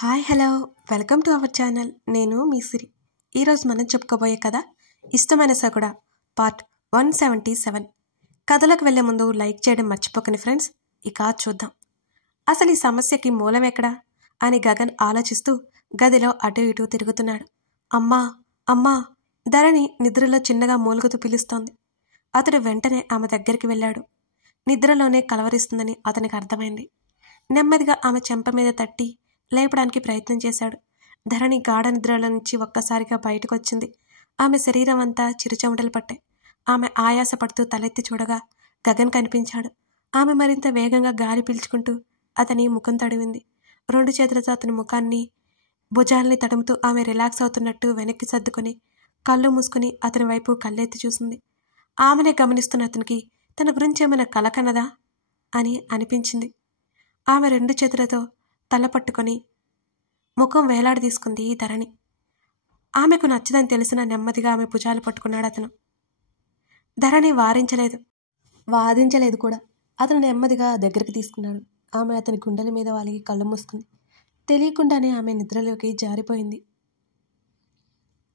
Hi hello welcome to our channel. నేను మీ సిరి. ఈరోజు మనం చెప్పుకోబోయే కథ ఇష్టమైన సగుడ పార్ట్ 177. కథలకు వెళ్లే ముందు లైక్ చేయడం మర్చిపోకండి ఫ్రెండ్స్. ఇక చూద్దాం, అసలు ఈ సమస్యకి మూలం ఎక్కడా అని గగన్ ఆలోచిస్తూ గదిలో అటు ఇటు తిరుగుతున్నాడు. అమ్మా అమ్మా ధరణి నిద్రలో చిన్నగా మూలుగుతూ పిలుస్తోంది. అతడు వెంటనే ఆమె దగ్గరికి వెళ్ళాడు. నిద్రలోనే కలవరిస్తుందని అతనికి అర్థమైంది. నెమ్మదిగా ఆమె చెంప మీద తట్టి లేపడానికి ప్రయత్నం చేశాడు. ధరణి గాఢ నిద్రలో నుంచి ఒక్కసారిగా బయటకొచ్చింది. ఆమె శరీరం అంతా చిరుచెమటలు పట్టాయి. ఆమె ఆయాసపడుతూ తలెత్తి చూడగా గగన్ కనిపించాడు. ఆమె మరింత వేగంగా గాలి పీల్చుకుంటూ అతని ముఖం తడివింది. 2 చేతులతో అతని ముఖాన్ని భుజాల్ని తడుముతూ ఆమె రిలాక్స్ అవుతున్నట్టు వెనక్కి సర్దుకొని కళ్ళు మూసుకుని అతని వైపు కళ్ళెత్తి చూసింది. ఆమెనే గమనిస్తున్న అతనికి తన గురించి ఏమైనా కలకన్నదా అని అనిపించింది. ఆమె 2 చేతులతో తల పట్టుకొని ముఖం వేలాడి తీసుకుంది ధరణి. ఆమెకు నచ్చదని తెలిసిన నెమ్మదిగా ఆమె భుజాలు పట్టుకున్నాడు అతను. ధరణి వాదించలేదు కూడా. అతను నెమ్మదిగా దగ్గరికి తీసుకున్నాడు. ఆమె అతని గుండెల మీద వాలిగి కళ్ళు మూసుకుంది. తెలియకుండానే ఆమె నిద్రలోకి జారిపోయింది.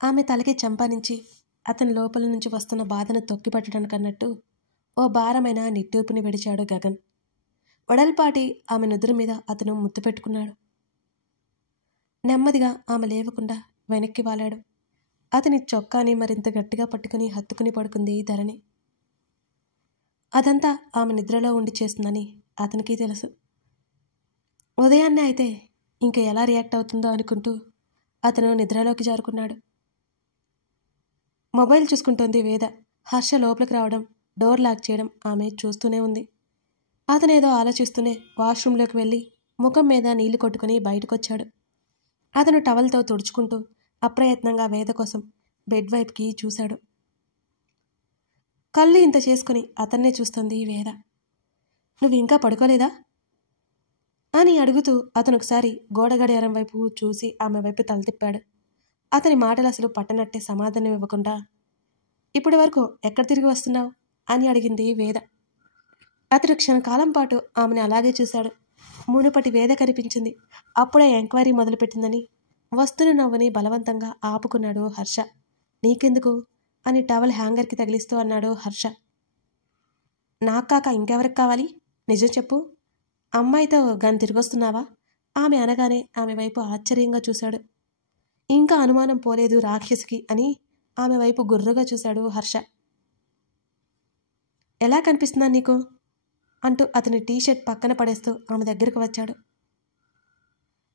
ఆమె తలకి చంపానించి అతని లోపల నుంచి వస్తున్న బాధను తొక్కిపట్టడానికి అన్నట్టు ఓ భారమైన నిట్టూర్పుని విడిచాడు గగన్. వడల్పాటి ఆమె నుదురు మీద అతను ముద్దు పెట్టుకున్నాడు. నెమ్మదిగా ఆమె లేవకుండా వెనక్కి వాలాడు. అతని చొక్కాని మరింత గట్టిగా పట్టుకుని హత్తుకుని పడుకుంది ధరణి. అదంతా ఆమె నిద్రలో ఉండి చేస్తుందని అతనికి తెలుసు. ఉదయాన్నే అయితే ఇంక ఎలా రియాక్ట్ అవుతుందో అనుకుంటూ అతను నిద్రలోకి జారుకున్నాడు. మొబైల్ చూసుకుంటోంది వేద. హర్ష లోపలికి రావడం, డోర్ లాక్ చేయడం ఆమె చూస్తూనే ఉంది. అతనేదో ఆలోచిస్తూనే వాష్రూంలోకి వెళ్ళి ముఖం మీద నీళ్లు కొట్టుకుని బయటకొచ్చాడు. అతను టవల్తో తుడుచుకుంటూ అప్రయత్నంగా వేద కోసం బెడ్ వైపుకి చూశాడు. కళ్ళు ఇంత చేసుకుని అతన్నే చూస్తుంది వేద. నువ్వు ఇంకా పడుకోలేదా అని అడుగుతూ అతను ఒకసారి గోడ గడియారం వైపు చూసి ఆమె వైపు తల తిప్పాడు. అతని మాటలు అసలు పట్టనట్టే సమాధానం ఇవ్వకుండా, ఇప్పటి వరకు ఎక్కడ తిరిగి వస్తున్నావు అని అడిగింది వేద. అతడు క్షణకాలం పాటు ఆమెను అలాగే చూశాడు. మునుపటి వేద కనిపించింది. అప్పుడే ఎంక్వైరీ మొదలుపెట్టిందని వస్తున్న నవ్వుని బలవంతంగా ఆపుకున్నాడు హర్ష. నీకెందుకు అని టవల్ హ్యాంగర్కి తగిలిస్తూ అన్నాడు హర్ష. నాకాక ఇంకెవరికి కావాలి? నిజం చెప్పు. అమ్మాయితో గాని తిరిగొస్తున్నావా ఆమె అనగానే ఆమె వైపు ఆశ్చర్యంగా చూశాడు. ఇంకా అనుమానం పోలేదు రాక్షసికి అని ఆమె వైపు గుర్రుగా చూశాడు హర్ష. ఎలా కనిపిస్తుందా నీకు అంటూ అతని టీషర్ట్ పక్కన పడేస్తూ ఆమె దగ్గరకు వచ్చాడు.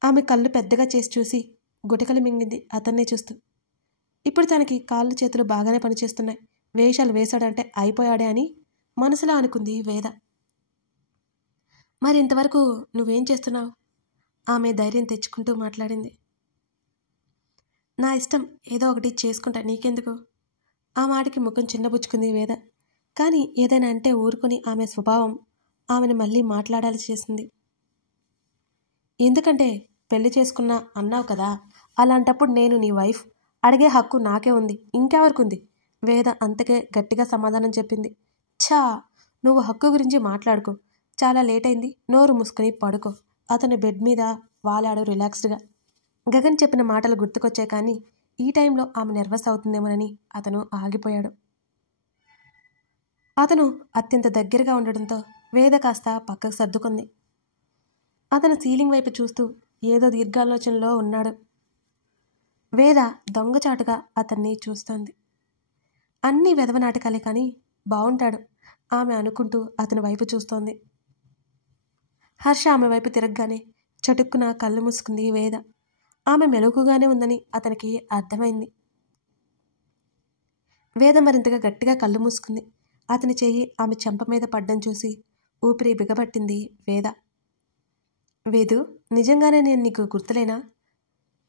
ఆమె కళ్ళు పెద్దగా చేసి చూసి గుటకలు మింగింది అతన్నే చూస్తూ. ఇప్పుడు తనకి కాళ్ళు చేతులు బాగానే పనిచేస్తున్నాయి. వేషాలు వేశాడంటే అయిపోయాడే అని మనసులో అనుకుంది వేద. మరి ఇంతవరకు నువ్వేం చేస్తున్నావు ఆమె ధైర్యం తెచ్చుకుంటూ మాట్లాడింది. నా ఇష్టం, ఏదో ఒకటి చేసుకుంటా, నీకెందుకు? ఆ మాటకి ముఖం చిన్నబుచ్చుకుంది వేద. కానీ ఏదైనా అంటే ఊరుకొని ఆమె స్వభావం ఆమెను మళ్ళీ మాట్లాడాలి చేసింది. ఎందుకంటే పెళ్లి చేసుకున్నా అన్నావు కదా, అలాంటప్పుడు నేను నీ వైఫ్, అడిగే హక్కు నాకే ఉంది, ఇంకెవరికుంది? వేద అంతకే గట్టిగా సమాధానం చెప్పింది. ఛా, నువ్వు హక్కు గురించి మాట్లాడుకో. చాలా లేట్ అయింది, నోరు మూసుకొని పడుకో. అతను బెడ్ మీద వాలాడు రిలాక్స్డ్గా. గగన్ చెప్పిన మాటలు గుర్తుకొచ్చాయి కానీ ఈ టైంలో ఆమె నర్వస్ అవుతుందేమోనని అతను ఆగిపోయాడు. అతను అత్యంత దగ్గరగా ఉండడంతో వేద కాస్త పక్కకు సర్దుకుంది. అతను సీలింగ్ వైపు చూస్తూ ఏదో దీర్ఘాలోచనలో ఉన్నాడు. వేద దొంగచాటుగా అతన్ని చూస్తోంది. అన్నీ వెధవ నాటకాలే కానీ బావుంటాడు ఆమె అనుకుంటూ అతని వైపు చూస్తోంది. హర్ష ఆమె వైపు తిరగగానే చటుక్కున కళ్ళు మూసుకుంది వేద. ఆమె మెలకుగానే ఉందని అతనికి అర్థమైంది. వేద మరింతగా గట్టిగా కళ్ళు మూసుకుంది. అతని చెయ్యి ఆమె చెంప మీద పడ్డం చూసి ఊపిరి బిగబట్టింది వేద. వేదు, నిజంగానే నేను నీకు గుర్తులేనా?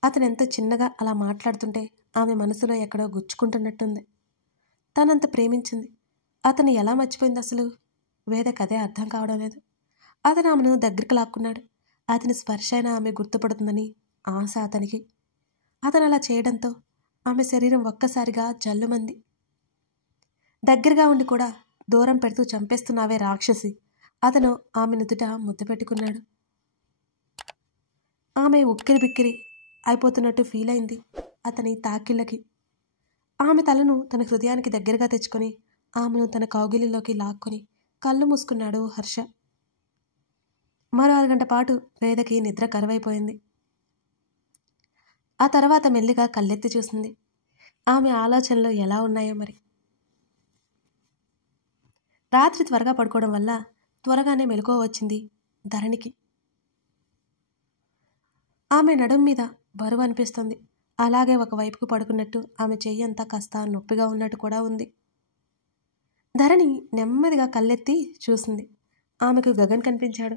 అతను ఎంతో చిన్నగా అలా మాట్లాడుతుంటే ఆమె మనసులో ఎక్కడో గుచ్చుకుంటున్నట్టుంది. తనంత ప్రేమించింది, అతను ఎలా మర్చిపోయింది అసలు? వేదకదే అర్థం కావడం లేదు. అతను ఆమెను దగ్గరికి లాక్కున్నాడు. అతని స్పర్శ అయినా ఆమె గుర్తుపడుతుందని ఆశ అతనికి. అతను అలా చేయడంతో ఆమె శరీరం ఒక్కసారిగా జల్లుమంది. దగ్గరగా ఉండి కూడా దూరం పెడుతూ చంపేస్తున్నావే రాక్షసి. అతను ఆమె నుదుట ముద్దు పెట్టుకున్నాడు. ఆమె ఉక్కిరి బిక్కిరి అయిపోతున్నట్టు ఫీల్ అయింది అతని తాకిళ్ళకి. ఆమె తలను తన హృదయానికి దగ్గరగా తెచ్చుకొని ఆమెను తన కౌగిలిలోకి లాక్కొని కళ్ళు మూసుకున్నాడు హర్ష. మరో అరగంట పాటు వేదకి నిద్ర కరువైపోయింది. ఆ తర్వాత మెల్లిగా కళ్ళెత్తి చూసింది. ఆమె ఆలోచనలు ఎలా ఉన్నాయో మరి. రాత్రి త్వరగా పడుకోవడం వల్ల త్వరగానే మెలకువ వచ్చింది ధరణికి. ఆమె నడుం మీద బరువు అనిపిస్తుంది. అలాగే ఒకవైపుకు పడుకున్నట్టు ఆమె చెయ్యి అంతా కాస్త నొప్పిగా ఉన్నట్టు కూడా ఉంది. ధరణి నెమ్మదిగా కళ్ళెత్తి చూసింది. ఆమెకు గగన్ కనిపించాడు.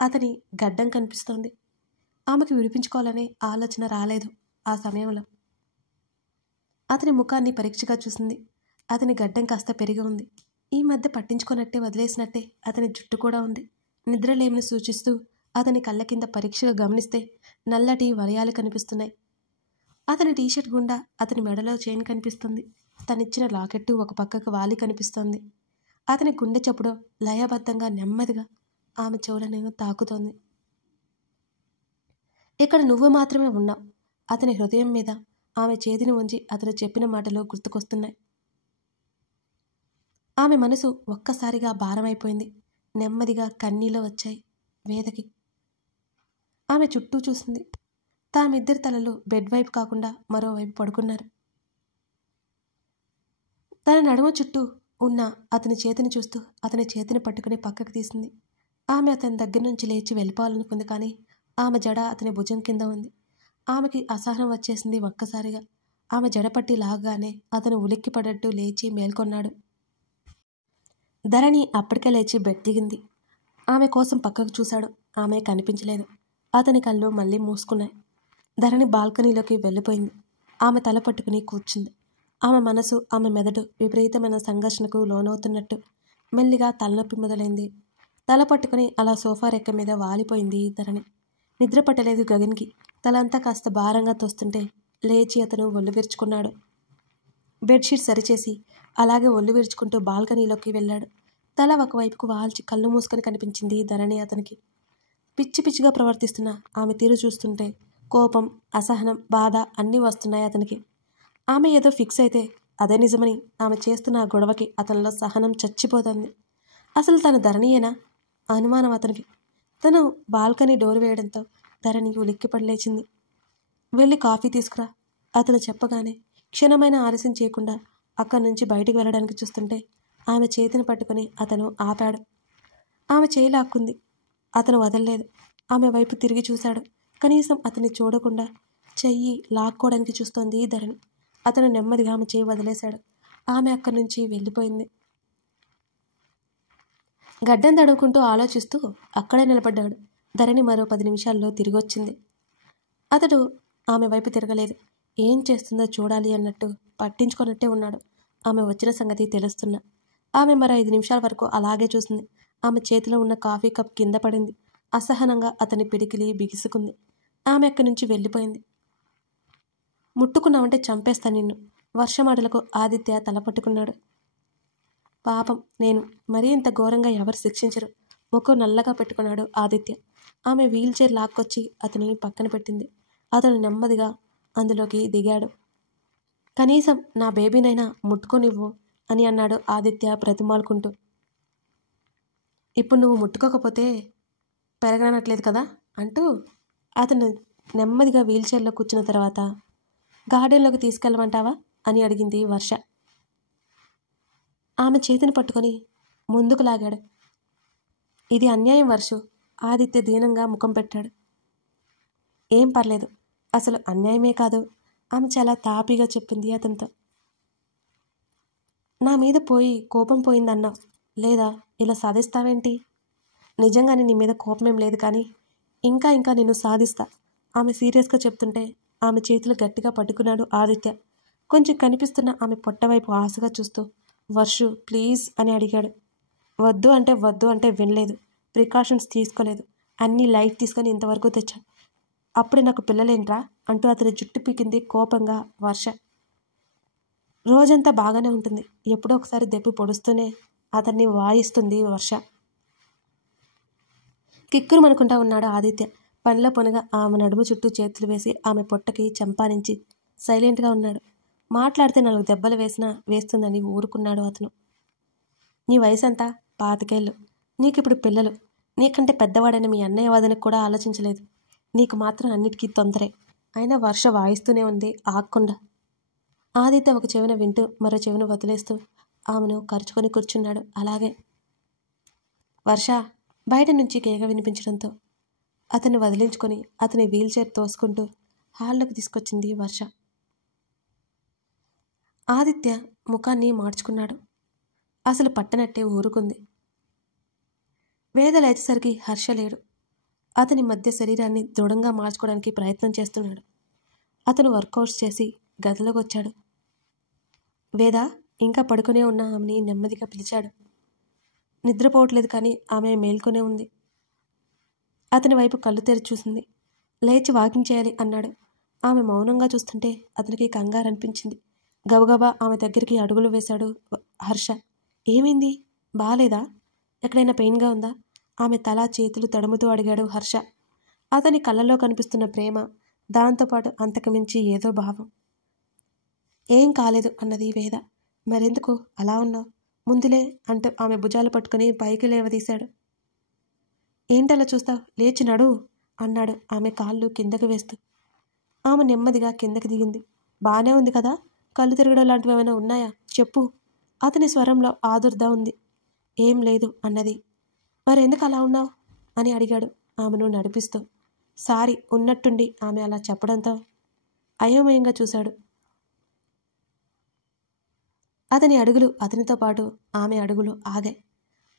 అతని గడ్డం కనిపిస్తోంది. ఆమెకు విడిపించుకోవాలనే ఆలోచన రాలేదు ఆ సమయంలో. అతని ముఖాన్ని పరీక్షగా చూసింది. అతని గడ్డం కాస్త పెరిగి ఉంది. ఈ మధ్య పట్టించుకున్నట్టే వదిలేసినట్టే అతని జుట్టు కూడా ఉంది. నిద్రలేమిని సూచిస్తూ అతని కళ్ళ కింద పరీక్షగా గమనిస్తే నల్లటి వలయాలు కనిపిస్తున్నాయి. అతని టీషర్ట్ గుండా అతని మెడలో చైన్ కనిపిస్తుంది. తనిచ్చిన లాకెట్టు ఒక పక్కకు వాలి కనిపిస్తోంది. అతని గుండె చప్పుడు లయబద్ధంగా నెమ్మదిగా ఆమె చెవులను తాకుతోంది. ఇక్కడ నువ్వు మాత్రమే ఉన్నావు. అతని హృదయం మీద ఆమె చేతిని ఉంచి అతను చెప్పిన మాటలు గుర్తుకొస్తున్నాయి. ఆమె మనసు ఒక్కసారిగా భారమైపోయింది. నెమ్మదిగా కన్నీళ్ళు వచ్చాయి వేదకి. ఆమె చుట్టూ చూసింది. తామిద్దరి తలలు బెడ్ వైపు కాకుండా మరోవైపు పడుకున్నారు. తన నడుమ చుట్టూ ఉన్న అతని చేతిని చూస్తూ అతని చేతిని పట్టుకుని పక్కకు తీసింది. ఆమె అతని దగ్గర నుంచి లేచి వెళ్ళిపోవాలనుకుంది. కానీ ఆమె జడ అతని భుజం కింద ఉంది. ఆమెకి అసహనం వచ్చేసింది ఒక్కసారిగా. ఆమె జడపట్టి లాగగానే అతను ఉలిక్కి పడ్డట్టు లేచి మేల్కొన్నాడు. ధరణి అప్పటికే లేచి బెడ్ దిగింది. ఆమె కోసం పక్కకు చూశాడు. ఆమె కనిపించలేదు. అతని కళ్ళు మళ్ళీ మూసుకున్నాయి. ధరణి బాల్కనీలోకి వెళ్ళిపోయింది. ఆమె తల పట్టుకుని కూర్చుంది. ఆమె మనసు, ఆమె మెదడు విపరీతమైన సంఘర్షణకు లోనవుతున్నట్టు మెల్లిగా తలనొప్పి మొదలైంది. తల పట్టుకుని అలా సోఫా రెక్క మీద వాలిపోయింది ధరణి. నిద్ర పట్టలేదు గగన్కి. తలంతా కాస్త భారంగా తోస్తుంటే లేచి అతను ఒళ్ళు విరుచుకున్నాడు. బెడ్షీట్ సరిచేసి అలాగే ఒళ్ళు విరుచుకుంటూ బాల్కనీలోకి వెళ్ళాడు. తల ఒకవైపుకు వాల్చి కళ్ళు మూసుకొని కనిపించింది ధరణి అతనికి. పిచ్చి పిచ్చిగా ప్రవర్తిస్తున్న ఆమె తీరు చూస్తుంటే కోపం, అసహనం, బాధ అన్నీ వస్తున్నాయి అతనికి. ఆమె ఏదో ఫిక్స్ అయితే అదే నిజమని ఆమె చేస్తున్న ఆ గొడవకి అతనిలో సహనం చచ్చిపోతుంది. అసలు తను ధరణియేనా? అనుమానం అతనికి. తను బాల్కనీ డోర్ వేయడంతో ధరణి ఉలిక్కిపడి లేచింది. వెళ్ళి కాఫీ తీసుకురా అతను చెప్పగానే క్షణమైన ఆలస్యం చేయకుండా అక్కడి నుంచి బయటికి వెళ్ళడానికి చూస్తుంటే ఆమె చేతిని పట్టుకుని అతను ఆపాడు. ఆమె చేయి లాక్కుంది. అతను వదలలేదు. ఆమె వైపు తిరిగి చూశాడు. కనీసం అతన్ని చూడకుండా చెయ్యి లాక్కోవడానికి చూస్తోంది ధరణి. అతను నెమ్మదిగా ఆమె చేయి వదిలేశాడు. ఆమె అక్కడి నుంచి వెళ్ళిపోయింది. గడ్డం తడుముకుంటూ ఆలోచిస్తూ అక్కడే నిలబడ్డాడు. ధరణి మరో 10 నిమిషాల్లో తిరిగి వచ్చింది. అతడు ఆమె వైపు తిరగలేదు. ఏం చేస్తుందో చూడాలి అన్నట్టు పట్టించుకున్నట్టే ఉన్నాడు. ఆమె వచ్చిన సంగతి తెలుస్తున్నా. ఆమె మరో 5 నిమిషాల వరకు అలాగే చూసింది. ఆమె చేతిలో ఉన్న కాఫీ కప్ కింద పడింది. అసహనంగా అతని పిడికిలి బిగుసుకుంది. ఆమె అక్కడి నుంచి వెళ్ళిపోయింది. ముట్టుకున్నావంటే చంపేస్తా నిన్ను. వర్షమాటలకు ఆదిత్య తల పట్టుకున్నాడు. పాపం నేను మరీ ఇంత ఘోరంగా ఎవరు శిక్షించరు. ముఖం నల్లగా పెట్టుకున్నాడు ఆదిత్య. ఆమె వీల్ చైర్ లాక్కొచ్చి అతని పక్కన పెట్టింది. అతను నెమ్మదిగా అందులోకి దిగాడు. కనీసం నా బేబీనైనా ముట్టుకోనివ్వు అని అన్నాడు ఆదిత్య బ్రతిమాలుకుంటూ. ఇప్పుడు నువ్వు ముట్టుకోకపోతే పెరగనట్లేదు కదా అంటూ అతను నెమ్మదిగా వీల్ చైర్లో కూర్చున్న తర్వాత గార్డెన్లోకి తీసుకెళ్ళమంటావా అని అడిగింది వర్ష. ఆమె చేతిని పట్టుకొని ముందుకు లాగాడు. ఇది అన్యాయం వర్షు. ఆదిత్య దీనంగా ముఖం పెట్టాడు. ఏం పర్లేదు, అసలు అన్యాయమే కాదు. ఆమె చాలా తాపీగా చెప్పింది అతనితో. నా మీద పోయి కోపం పోయిందన్నావు, లేదా ఇలా సాధిస్తావేంటి? నిజంగానే నీ మీద కోపమేం లేదు, కానీ ఇంకా నిన్ను సాధిస్తా. ఆమె సీరియస్గా చెప్తుంటే ఆమె చేతులు గట్టిగా పట్టుకున్నాడు ఆదిత్య. కొంచెం కనిపిస్తున్న ఆమె పొట్టవైపు ఆశగా చూస్తూ వర్షు ప్లీజ్ అని అడిగాడు. వద్దు అంటే వినలేదు. ప్రికాషన్స్ తీసుకోలేదు. అన్నీ లైట్ తీసుకొని ఇంతవరకు తెచ్చా. అప్పుడే నాకు పిల్లలేంట్రా అంటూ అతని జుట్టు పీకింది కోపంగా వర్ష. రోజంతా బాగానే ఉంటుంది, ఎప్పుడో ఒకసారి దెప్పి పొడుస్తూనే అతన్ని వాయిస్తుంది వర్ష. కిక్కురు అనుకుంటా ఉన్నాడు ఆదిత్య. పనిలో పనిగా ఆమె నడుము చుట్టూ చేతులు వేసి ఆమె పొట్టకి చంపానించి సైలెంట్గా ఉన్నాడు. మాట్లాడితే 4 దెబ్బలు వేస్తుందని ఊరుకున్నాడు అతను. నీ వయసు ఎంత? 25 ఏళ్ళు. నీకిప్పుడు పిల్లలు. నీకంటే పెద్దవాడైన మీ అన్నయ్య వదనకు కూడా ఆలోచించలేదు. నీకు మాత్రం అన్నిటికీ తొందరే. అయినా వర్ష వాయిస్తూనే ఉంది ఆగకుండా. ఆదిత్య ఒక చెవిన వింటూ మరో చెవిన వదిలేస్తూ ఆమెను కరుచుకొని కూర్చున్నాడు. అలాగే. వర్ష బయట నుంచి కేక వినిపించడంతో అతన్ని వదిలించుకొని అతని వీల్ చైర్ తోసుకుంటూ హాల్లోకి తీసుకొచ్చింది వర్ష. ఆదిత్య ముఖాన్ని మార్చుకున్నాడు. అసలు పట్టనట్టే ఊరుకుంది. వేద లేచేసరికి హర్ష లేడు. అతని మధ్య శరీరాన్ని దృఢంగా మార్చుకోవడానికి ప్రయత్నం చేస్తున్నాడు. అతను వర్కౌట్స్ చేసి గదిలోకి వచ్చాడు. వేద ఇంకా పడుకునే ఉన్న ఆమెని నెమ్మదిగా పిలిచాడు. నిద్రపోవట్లేదు కానీ ఆమె మేల్కొనే ఉంది. అతని వైపు కళ్ళు తెరిచి చూసింది. లేచి వాకింగ్ చేయాలి అన్నాడు. ఆమె మౌనంగా చూస్తుంటే అతనికి కంగారు అనిపించింది. గబగబా ఆమె దగ్గరికి అడుగులు వేశాడు హర్ష. ఏమైంది? బాలేదా? ఎక్కడైనా పెయిన్గా ఉందా? ఆమె తల చేతులు తడుముతూ అడిగాడు హర్ష. అతని కళ్ళలో కనిపిస్తున్న ప్రేమ, దాంతోపాటు అంతకుమించి ఏదో భావం. ఏం కాలేదు అన్నది వేద. మరెందుకు అలా ఉన్నావు? ముందులే అంటూ ఆమె భుజాలు పట్టుకుని పైకి లేవదీశాడు. ఏంటలా చూస్తావు? లేచి నడువు అన్నాడు ఆమె కాళ్ళు కిందకు వేస్తూ. ఆమె నెమ్మదిగా కిందకి దిగింది. బానే ఉంది కదా? కళ్ళు తిరగడం లాంటివి ఏమైనా ఉన్నాయా? చెప్పు. అతని స్వరంలో ఆదుర్ద ఉంది. ఏం లేదు అన్నది. మరెందుకు అలా ఉన్నావు అని అడిగాడు ఆమెను నడిపిస్తూ. సారీ ఉన్నట్టుండి ఆమె అలా చెప్పడంతో అయోమయంగా చూశాడు. అతని అడుగులు అతనితో పాటు ఆమె అడుగులు ఆగాయి.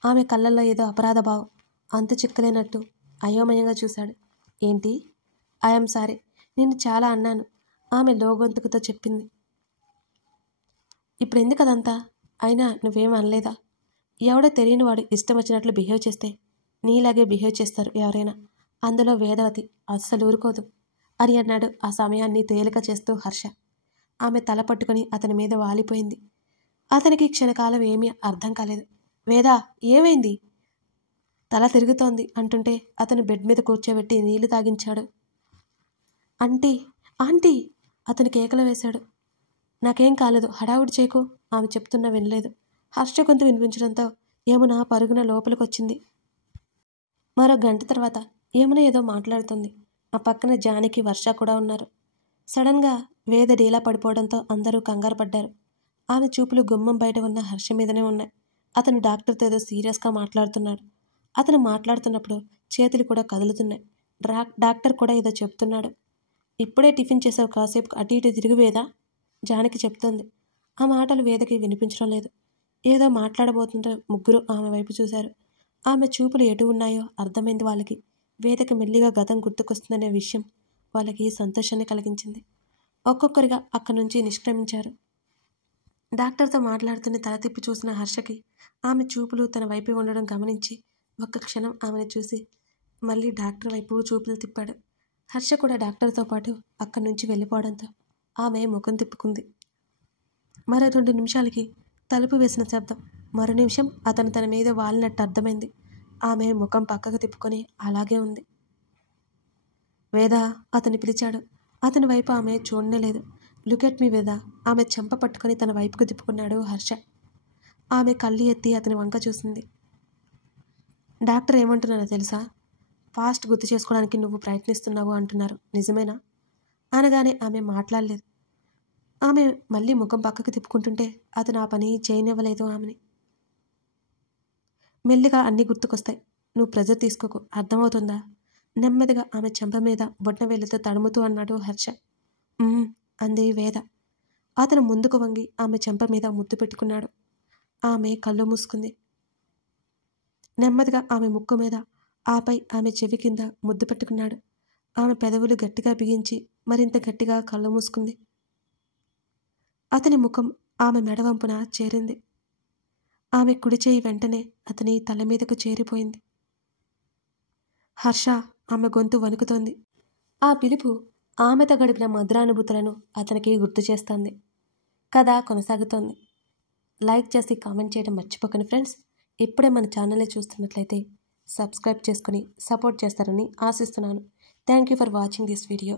ఆమె కళ్ళల్లో ఏదో అపరాధ భావం. అంతు చిక్కలేనట్టు అయోమయంగా చూశాడు. ఏంటి? ఐఎమ్ సారీ, నిన్ను చాలా అన్నాను ఆమె లోగొంతుకుతో చెప్పింది. ఇప్పుడు ఎందుకు అదంతా? అయినా నువ్వేం అనలేదా? ఎవడో తెలియని వాడు ఇష్టం వచ్చినట్లు బిహేవ్ చేస్తే నీలాగే బిహేవ్ చేస్తారు ఎవరైనా. అందులో వేదవతి అస్సలు ఊరుకోదు అని అన్నాడు ఆ సమయాన్ని తేలిక చేస్తూ హర్ష. ఆమె తల పట్టుకుని అతని మీద వాలిపోయింది. అతనికి క్షణకాలం ఏమీ అర్థం కాలేదు. వేదా ఏమైంది? తల తిరుగుతోంది అంటుంటే అతను బెడ్ మీద కూర్చోబెట్టి నీళ్లు తాగించాడు. ఆంటీ ఆంటీ అతను కేకలు వేశాడు. నాకేం కాలేదు, హడావుడి చేయకు ఆమె చెప్తున్నా వినలేదు. హర్ష గొంతు వినిపించడంతో యమున పరుగున లోపలికొచ్చింది. మరో గంట తర్వాత యమున ఏదో మాట్లాడుతుంది. ఆ పక్కన జానకి, వర్ష కూడా ఉన్నారు. సడన్గా వేద డీలా పడిపోవడంతో అందరూ కంగారు పడ్డారు. ఆమె చూపులు గుమ్మం బయట ఉన్న హర్ష మీదనే ఉన్నాయి. అతను డాక్టర్తో ఏదో సీరియస్గా మాట్లాడుతున్నాడు. అతను మాట్లాడుతున్నప్పుడు చేతులు కూడా కదులుతున్నాయి. డాక్టర్ కూడా ఏదో చెప్తున్నాడు. ఇప్పుడే టిఫిన్ చేసావు, కాసేపు అటు ఇటు తిరిగి వేదా జానకి చెప్తోంది. ఆ మాటలు వేదకి వినిపించడం లేదు. ఏదో మాట్లాడబోతుంటే ముగ్గురు ఆమె వైపు చూశారు. ఆమె చూపులు ఎటు ఉన్నాయో అర్థమైంది వాళ్ళకి. వేదకి మెల్లిగా గతం గుర్తుకొస్తుందనే విషయం వాళ్ళకి సంతోషాన్ని కలిగించింది. ఒక్కొక్కరిగా అక్కడి నుంచి నిష్క్రమించారు. డాక్టర్తో మాట్లాడుతున్న తల తిప్పి చూసిన హర్షకి ఆమె చూపులు తన వైపు ఉండడం గమనించి ఒక్క క్షణం ఆమెను చూసి మళ్ళీ డాక్టర్ వైపు చూపులు తిప్పాడు. హర్ష కూడా డాక్టర్తో పాటు అక్కడి నుంచి వెళ్ళిపోవడంతో ఆమె ముఖం తిప్పుకుంది. మరో 2 నిమిషాలకి తలుపు వేసిన శబ్దం. మరో నిమిషం అతను తన మీద వాలినట్టు అర్థమైంది. ఆమె ముఖం పక్కకు తిప్పుకొని అలాగే ఉంది. వేద అతన్ని పిలిచాడు. అతని వైపు ఆమె చూడలేదు. లుక్ ఎట్ మీ వేద ఆమె చెంప పట్టుకొని తన వైపుకు తిప్పుకున్నాడు హర్ష. ఆమె కళ్ళు ఎత్తి అతని వంక చూసింది. డాక్టర్ ఏమంటున్నారో తెలుసా? ఫాస్ట్ గుర్తు చేసుకోవడానికి నువ్వు ప్రయత్నిస్తున్నావు అంటున్నారు, నిజమేనా? అనగానే ఆమె మాట్లాడలేదు. ఆమె మళ్ళీ ముఖం పక్కకు తిప్పుకుంటుంటే అతను ఆ పని చేయనివ్వలేదు ఆమెని. మెల్లిగా అన్నీ గుర్తుకొస్తాయి, నువ్వు ప్రెజర్ తీసుకోకు, అర్థమవుతుందా? నెమ్మదిగా ఆమె చెంప మీద బొట్నవేలితో తడుముతూ అన్నాడు హర్ష. అంది వేద. అతను ముందుకు వంగి ఆమె చెంప మీద ముద్దు పెట్టుకున్నాడు. ఆమె కళ్ళు మూసుకుంది. నెమ్మదిగా ఆమె ముక్కు మీద, ఆపై ఆమె చెవి కింద ముద్దు పెట్టుకున్నాడు. ఆమె పెదవులు గట్టిగా బిగించి మరింత గట్టిగా కళ్ళు మూసుకుంది. అతని ముఖం ఆమె మెడవంపున చేరింది. ఆమె కుడి చేయి వెంటనే అతని తల మీదకు చేరిపోయింది. హర్ష ఆమె గొంతు వణుకుతోంది. ఆ పిలుపు ఆమెతో గడిపిన మధురానుభూతులను అతనికి గుర్తు చేస్తోంది. కథ కొనసాగుతోంది. లైక్ చేసి కామెంట్ చేయడం మర్చిపోకండి ఫ్రెండ్స్. ఇప్పుడే మన ఛానల్ని చూస్తున్నట్లయితే సబ్స్క్రైబ్ చేసుకుని సపోర్ట్ చేస్తారని ఆశిస్తున్నాను. Thank you for watching this video.